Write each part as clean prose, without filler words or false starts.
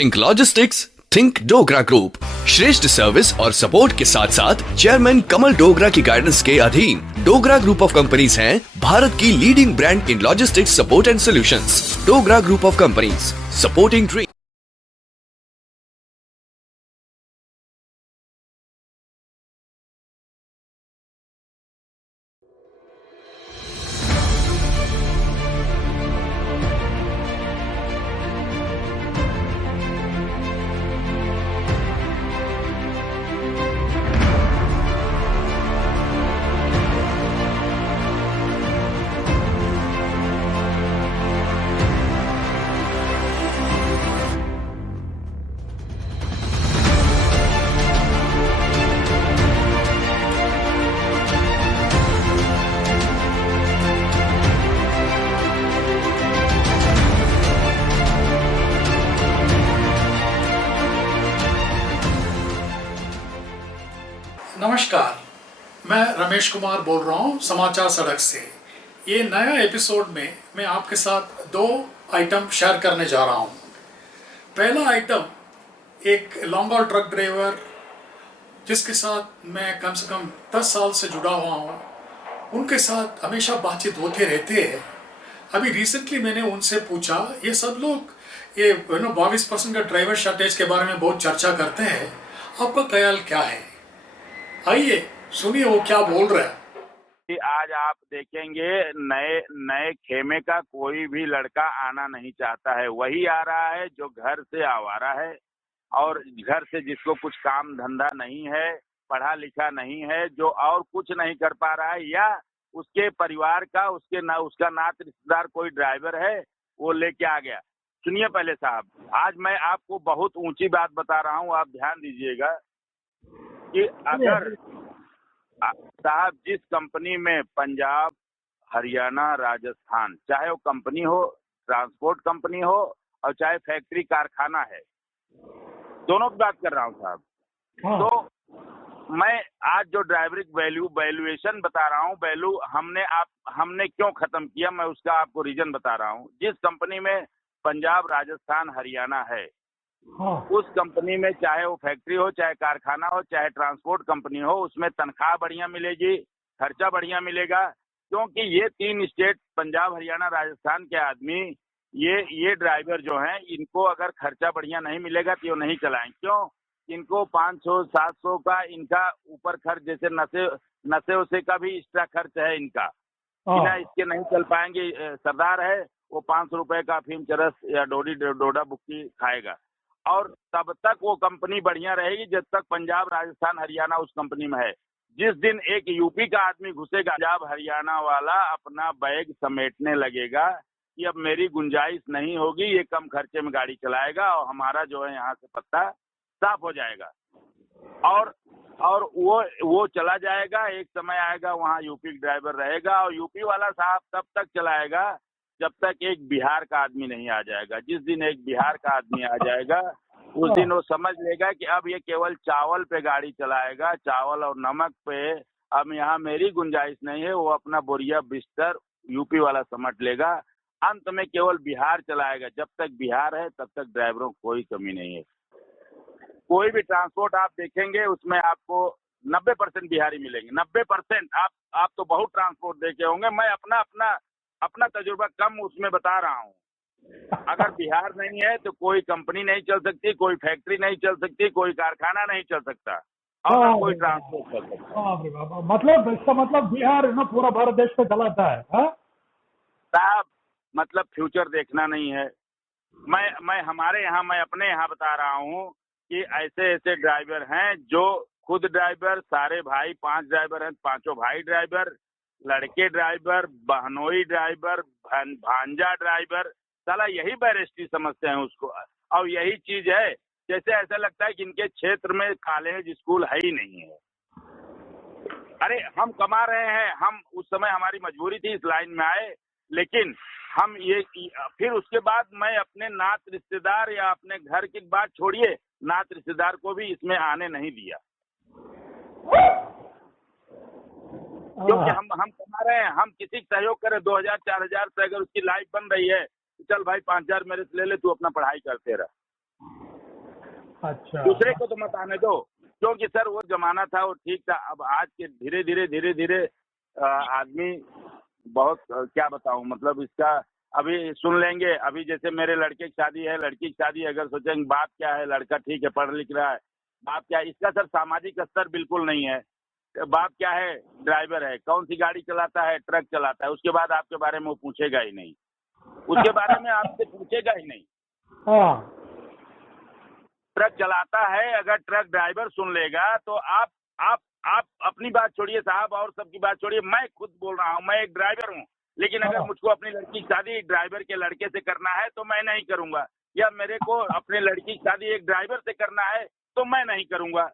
Think logistics, think Dogra group. श्रेष्ठ service और support के साथ साथ चेयरमैन कमल डोगरा की गाइडेंस के अधीन डोगरा ग्रुप ऑफ कंपनीज हैं भारत की leading brand in logistics support and solutions. Dogra group of companies, supporting dream. नमस्कार, मैं रमेश कुमार बोल रहा हूँ समाचार सड़क से। ये नया एपिसोड में मैं आपके साथ दो आइटम शेयर करने जा रहा हूँ। पहला आइटम एक लॉन्ग हॉल ट्रक ड्राइवर जिसके साथ मैं कम से कम 10 साल से जुड़ा हुआ हूँ, उनके साथ हमेशा बातचीत होते रहते हैं। अभी रिसेंटली मैंने उनसे पूछा, ये सब लोग ये 22% का ड्राइवर शॉर्टेज के बारे में बहुत चर्चा करते हैं, आपका ख्याल क्या है? आइए सुनिए वो क्या बोल रहे हैं। आज आप देखेंगे नए नए खेमे का कोई भी लड़का आना नहीं चाहता है। वही आ रहा है जो घर से आवारा है और घर से जिसको कुछ काम धंधा नहीं है, पढ़ा लिखा नहीं है, जो और कुछ नहीं कर पा रहा है, या उसके परिवार का उसका नात रिश्तेदार कोई ड्राइवर है, वो लेके आ गया। सुनिए पहले साहब, आज मैं आपको बहुत ऊंची बात बता रहा हूँ, आप ध्यान दीजिएगा कि अगर साहब जिस कंपनी में पंजाब, हरियाणा, राजस्थान, चाहे वो कंपनी हो, ट्रांसपोर्ट कंपनी हो और चाहे फैक्ट्री कारखाना है, दोनों की बात कर रहा हूँ साहब। तो मैं आज जो ड्राइवरिंग वैल्यूएशन बता रहा हूँ, वैल्यू हमने क्यों खत्म किया, मैं उसका आपको रीजन बता रहा हूँ। जिस कंपनी में पंजाब, राजस्थान, हरियाणा है, उस कंपनी में चाहे वो फैक्ट्री हो, चाहे कारखाना हो, चाहे ट्रांसपोर्ट कंपनी हो, उसमें तनख्वाह बढ़िया मिलेगी, खर्चा बढ़िया मिलेगा। क्योंकि ये 3 स्टेट पंजाब, हरियाणा, राजस्थान के आदमी, ये ड्राइवर जो हैं, इनको अगर खर्चा बढ़िया नहीं मिलेगा तो ये नहीं चलाएंगे। क्यों? इनको 500-700 का इनका ऊपर खर्च, जैसे नशे उसे का भी एक्स्ट्रा खर्च है इनका, बिना इसके नहीं चल पाएंगे। सरदार है वो 500 रुपए का अफीम चरस या डोडा बुक्की खाएगा, और तब तक वो कंपनी बढ़िया रहेगी जब तक पंजाब, राजस्थान, हरियाणा उस कंपनी में है। जिस दिन एक यूपी का आदमी घुसेगा, पंजाब हरियाणा वाला अपना बैग समेटने लगेगा कि अब मेरी गुंजाइश नहीं होगी, ये कम खर्चे में गाड़ी चलाएगा और हमारा जो है यहाँ से पत्ता साफ हो जाएगा। और वो चला जाएगा। एक समय आएगा वहाँ यूपी ड्राइवर रहेगा, और यूपी वाला साहब तब तक चलाएगा जब तक एक बिहार का आदमी नहीं आ जाएगा। जिस दिन एक बिहार का आदमी आ जाएगा, उस दिन वो समझ लेगा कि अब ये केवल चावल पे गाड़ी चलाएगा, चावल और नमक पे अब यहाँ मेरी गुंजाइश नहीं है। वो अपना बोरिया बिस्तर यूपी वाला समझ लेगा, अंत में केवल बिहार चलाएगा। जब तक बिहार है तब तक ड्राइवरों को कोई कमी नहीं है। कोई भी ट्रांसपोर्ट आप देखेंगे उसमें आपको 90% बिहारी मिलेंगे। 90%। आप तो बहुत ट्रांसपोर्ट देखे होंगे, मैं अपना तजुर्बा कम उसमें बता रहा हूँ। अगर बिहार नहीं है तो कोई कंपनी नहीं चल सकती, कोई फैक्ट्री नहीं चल सकती, कोई कारखाना नहीं चल सकता, और कोई ट्रांसपोर्ट चल सकता। मतलब इसका मतलब बिहार ना पूरा भारत देश पे चलाता है साहब। मतलब फ्यूचर देखना नहीं है। मैं अपने यहाँ बता रहा हूँ कि ऐसे ड्राइवर हैं जो खुद ड्राइवर, सारे भाई 5 ड्राइवर हैं, पांचों भाई ड्राइवर, लड़के ड्राइवर, बहनोई ड्राइवर, भांजा ड्राइवर, साला यही बैरिस्टी समझते हैं उसको। और यही चीज है, जैसे ऐसा लगता है कि इनके क्षेत्र में कॉलेज स्कूल है ही नहीं है। अरे हम कमा रहे हैं, हम उस समय हमारी मजबूरी थी इस लाइन में आए, लेकिन हम ये फिर उसके बाद मैं अपने नात रिश्तेदार या अपने घर की बात छोड़िए, नात रिश्तेदार को भी इसमें आने नहीं दिया, क्योंकि हम कमा रहे हैं। हम किसी का सहयोग करें 2000-4000 से, अगर उसकी लाइफ बन रही है तो चल भाई 5000 मेरे से ले ले, तू अपना पढ़ाई करते रह। अच्छा। दूसरे को तो मत आने दो, क्योंकि सर वो जमाना था, वो ठीक था। अब आज के धीरे धीरे आदमी बहुत क्या बताऊं, मतलब इसका अभी सुन लेंगे। अभी जैसे मेरे लड़के की शादी है, लड़की की शादी है, अगर सोचेंगे बाप क्या है, लड़का ठीक है पढ़ लिख रहा है, बाप क्या है, इसका सर सामाजिक स्तर बिल्कुल नहीं है। बाप क्या है, ड्राइवर है, कौन सी गाड़ी चलाता है, ट्रक चलाता है, उसके बाद आपके बारे में वो पूछेगा ही नहीं, उसके बारे में आपसे पूछेगा ही नहीं। हाँ ट्रक चलाता है, अगर ट्रक ड्राइवर सुन लेगा तो आप अपनी बात छोड़िए साहब और सबकी बात छोड़िए, मैं खुद बोल रहा हूँ, मैं एक ड्राइवर हूँ, लेकिन अगर मुझको अपनी लड़की की शादी ड्राइवर के लड़के से करना है तो मैं नहीं करूंगा, या मेरे को अपने लड़की की शादी एक ड्राइवर से करना है तो मैं नहीं करूंगा।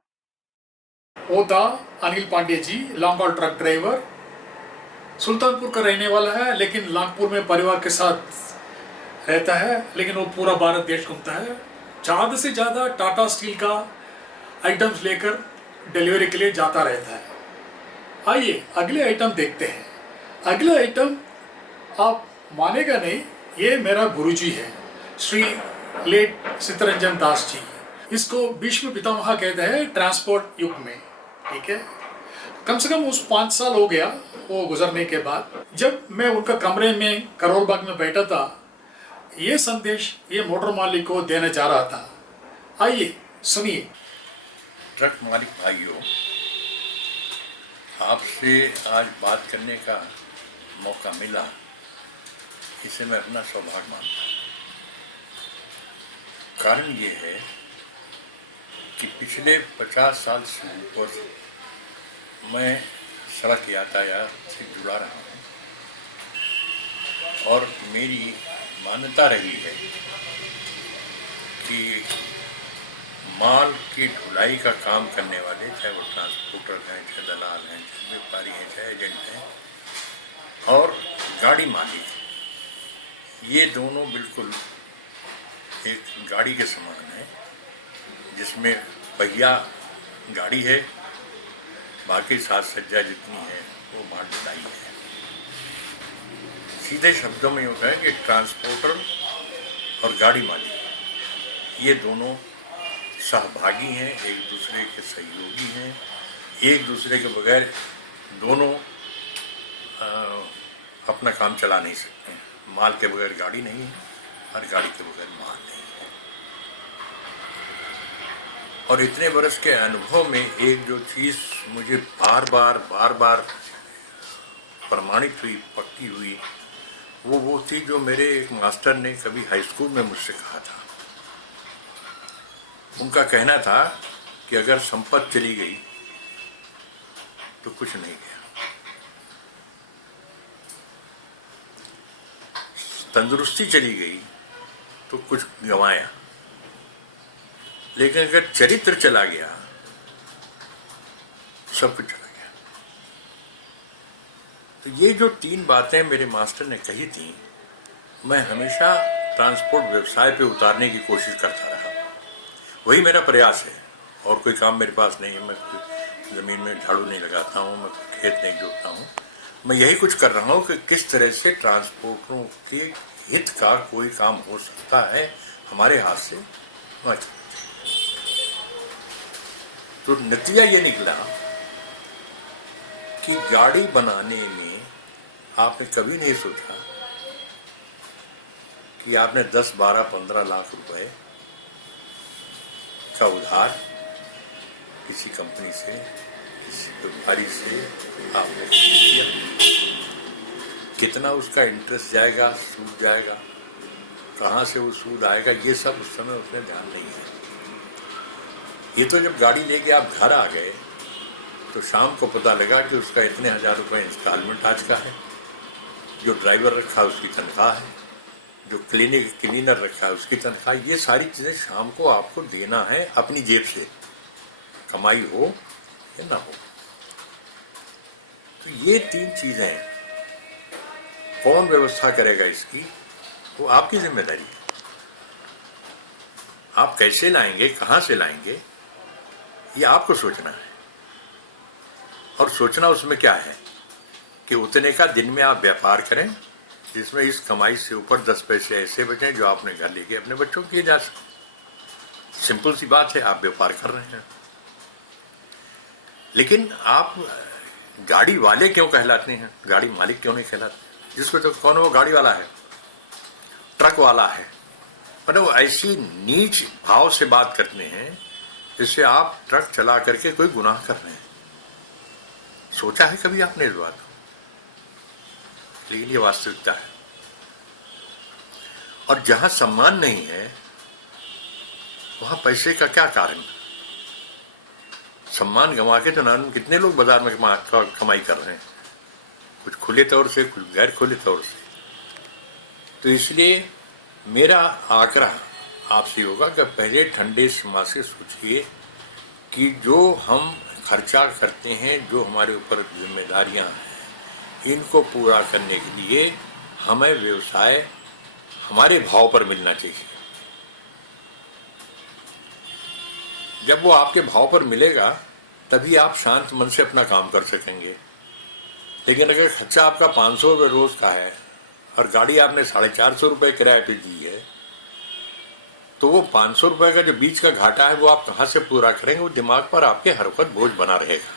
वो था Anil Pandey ji, long haul truck driver, Sultanpur का रहने वाला है, लेकिन नागपुर में परिवार के साथ रहता है, लेकिन वो पूरा भारत देश घूमता है। ज़्यादा से ज़्यादा टाटा स्टील का आइटम्स लेकर डिलीवरी के लिए जाता रहता है। आइए अगले आइटम देखते हैं। अगला आइटम आप मानेगा नहीं, ये मेरा गुरुजी है, श्री लेट चित्तरंजन दास जी। इसको भीष्म पितामह कहते हैं ट्रांसपोर्ट युग में, ठीक है। कम से कम उस 5 साल हो गया वो गुजरने के बाद। जब मैं उनका कमरे में करोल बाग में बैठा था, ये संदेश ये मोटर मालिक को देने जा रहा था। आइए सुनिए। ट्रक मालिक भाइयों, आपसे आज बात करने का मौका मिला, इसे मैं अपना सौभाग्य मानता हूँ। कारण ये है कि पिछले 50 साल से ऊपर मैं सड़क यातायात से जुड़ा रहा हूँ और मेरी मान्यता रही है कि माल की ढुलाई का काम करने वाले, चाहे वो ट्रांसपोर्टर हैं, चाहे दलाल हैं, चाहे व्यापारी हैं, चाहे एजेंट हैं और गाड़ी मालिक, ये दोनों बिल्कुल एक गाड़ी के समान है, जिसमें पहिया गाड़ी है, बाकी साज सज्जा जितनी है वो माल ढुलाई है। सीधे शब्दों में होता है कि ट्रांसपोर्टर और गाड़ी मालिक ये दोनों सहभागी हैं, एक दूसरे के सहयोगी हैं, एक दूसरे के बगैर दोनों अपना काम चला नहीं सकते हैं। माल के बगैर गाड़ी नहीं है और गाड़ी के बगैर माल नहीं है। और इतने बरस के अनुभव में एक जो चीज़ मुझे बार बार प्रमाणित हुई, पक्की हुई, वो थी जो मेरे एक मास्टर ने कभी हाई स्कूल में मुझसे कहा था। उनका कहना था कि अगर संपत्ति चली गई तो कुछ नहीं गया, तंदुरुस्ती चली गई तो कुछ गंवाया, लेकिन अगर चरित्र चला गया सब कुछ चला गया। तो ये जो 3 बातें मेरे मास्टर ने कही थी, मैं हमेशा ट्रांसपोर्ट व्यवसाय पे उतारने की कोशिश करता रहा। वही मेरा प्रयास है और कोई काम मेरे पास नहीं है। मैं ज़मीन में झाड़ू नहीं लगाता हूँ, मैं खेत नहीं जोतता हूँ। मैं यही कुछ कर रहा हूँ कि किस तरह से ट्रांसपोर्टरों के हित का कोई काम हो सकता है हमारे हाथ से। तो नतीजा ये निकला कि गाड़ी बनाने में आपने कभी नहीं सोचा कि आपने 10, 12, 15 लाख रुपए का उधार किसी कंपनी से, किसी व्यापारी से आपने किया, कितना उसका इंटरेस्ट जाएगा, सूद जाएगा, कहाँ से वो सूद आएगा, ये सब उस समय उसने ध्यान नहीं है। ये तो जब गाड़ी लेके आप घर आ गए तो शाम को पता लगा कि उसका इतने 1000 रुपये इंस्टॉलमेंट आज का है, जो ड्राइवर रखा है उसकी तनख्वाह है, जो क्लीनर रखा है उसकी तनख्वाह। ये सारी चीज़ें शाम को आपको देना है अपनी जेब से, कमाई हो या ना हो। तो ये 3 चीज़ें कौन व्यवस्था करेगा इसकी, वो आपकी जिम्मेदारी है। आप कैसे लाएंगे, कहाँ से लाएंगे, ये आपको सोचना है। और सोचना उसमें क्या है कि उतने का दिन में आप व्यापार करें जिसमें इस कमाई से ऊपर 10 पैसे ऐसे बचें जो आपने घर लेके अपने बच्चों को दिए जा सके। सिंपल सी बात है, आप व्यापार कर रहे हैं। लेकिन आप गाड़ी वाले क्यों कहलाते हैं, गाड़ी मालिक क्यों नहीं कहलाते? जिसको तो कौन वो गाड़ी वाला है, ट्रक वाला है, मतलब ऐसी नीच भाव से बात करते हैं जिससे आप ट्रक चला करके कोई गुनाह कर रहे हैं। सोचा है कभी आपने इस बात को? लेकिन ये वास्तविकता है। और जहां सम्मान नहीं है वहां पैसे का क्या कारण? सम्मान गंवा के तो कितने लोग बाजार में कमाई कर रहे हैं, कुछ खुले तौर से, कुछ गैर खुले तौर से। तो इसलिए मेरा आग्रह आपसे होगा कि पहले ठंडे दिमाग से सोचिए कि जो हम खर्चा करते हैं, जो हमारे ऊपर जिम्मेदारियां हैं, इनको पूरा करने के लिए हमें व्यवसाय हमारे भाव पर मिलना चाहिए। जब वो आपके भाव पर मिलेगा तभी आप शांत मन से अपना काम कर सकेंगे। लेकिन अगर खर्चा आपका 500 रुपये रोज का है और गाड़ी आपने 450 रुपये किराए पे दी है, तो वो 500 रुपये का जो बीच का घाटा है वो आप कहाँ से पूरा करेंगे? वो दिमाग पर आपके हर वक्त बोझ बना रहेगा।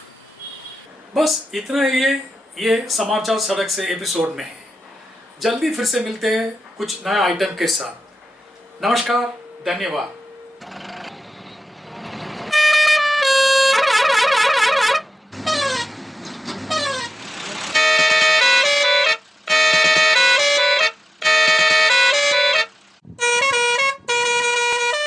बस इतना ही है ये समाचार सड़क से एपिसोड में है। जल्दी फिर से मिलते हैं कुछ नया आइटम के साथ। नमस्कार, धन्यवाद।